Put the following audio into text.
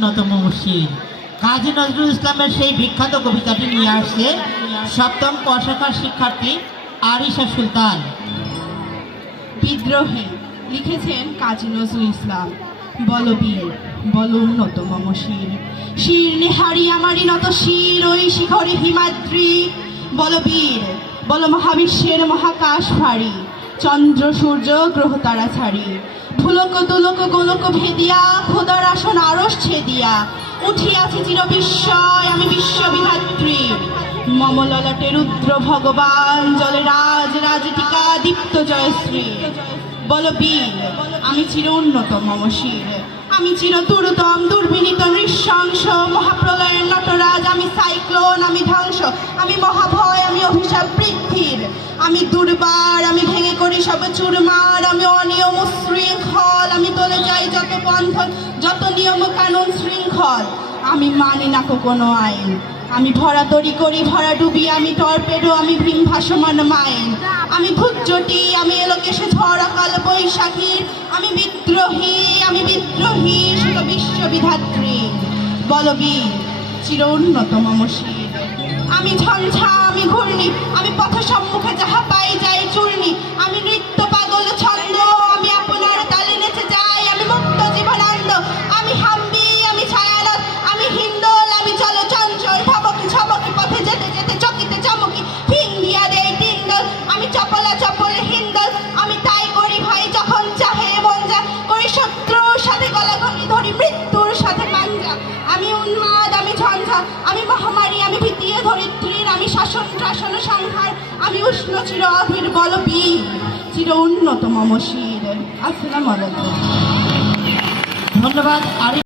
অন্যতম শির। কাজী নজরুল ইসলামের সেই বিখ্যাত কবিতাটি নিয়ে আসছে সপ্তম ক শাখার শিক্ষার্থী আরিশা সুলতান। বিদ্রোহে লিখেছেন কাজী নজরুল ইসলাম। বলো বীর, বলো উন্নত মম শির, শির নেহারি আমারই নত শির ওই শিখরে হিমাদ্রি। বলো বীর, বলো মহাবিশ্বের মহাকাশ ফাড়ি, চন্দ্র সূর্য গ্রহ তারা ছাড়ি, ভুলক দুলক গোলক ভেদিয়া খোদার আসন আরস ছেদিয়া উঠিয়াছে চির বিস্ময় আমি বিশ্ববিধাত্রী। মম ললাটে রুদ্র ভগবান জলে রাজ রাজটিকা দীপ্ত জয়শ্রী। বলো বীর, আমি চির উন্নত মম শির, আমি চির দুর্দম দুর্বিনীত নৃশংস মহাপ্রলয়ের নটরাজ, আমি সাইক্লোন, আমি ধ্বংস, আমি মহাভয়, আমি অভিশাপ বৃদ্ধির, আমি দুর্বার, আমি ভেঙে করি সব চুরমার, আমি অনিয়ম শৃঙ্খল, আমি তোলে যাই যত বন্ধন যত নিয়ম কানুন শৃঙ্খল, আমি মানি না কোনো আইন, আমি ভরা তরি করি ভরা ডুবি, আমি টর্পেডো, আমি ভীম ভাসমান মাইন, আমি ভুজ্জটি, আমি এলোকেশে ঝড় কাল বৈশাখীর, আমি বিদ্রোহী, আমি বিদ্রোহী শুধু বিশ্ববিধাত্রী। বলো বীর, চির উন্নত মম শির, আমি ঝঞ্ঝা, আমি ঘূর্ণি, আমি পথ সম্মুখে যাহা পাই যাই চূর্ণি, আমি নৃত্য পাগল ছন্দ, আমি আপনার তালে নেচে যাই, আমি মুক্ত জীবনানন্দ, আমি হাম্বি, আমি ছায়ানট, আমি হিন্দোল, আমি চলো চঞ্চল ঠমকি ছমকি পথে যেতে যেতে চকিতে চমকি ফিং দিয়া দেই তিনদল, আমি চপলা চপল হিন্দল, আমি তাই করি ভাই যখন চাহে মন যা করি শত্রুর সাথে গলাগলি ধরি মৃত্যুর সাথে পাঞ্জা, আমি উন্মাদ, আমি ঝঞ্ঝা, আমি মহামারী, আমি ভীতিয়ে ধরিত্রীর, আমি শাসন শাসন সংহার, আমি উষ্ণ চির অধীর। বল বীর, চির উন্নত মম শির। আসসালামু আলাইকুম। ধন্যবাদ।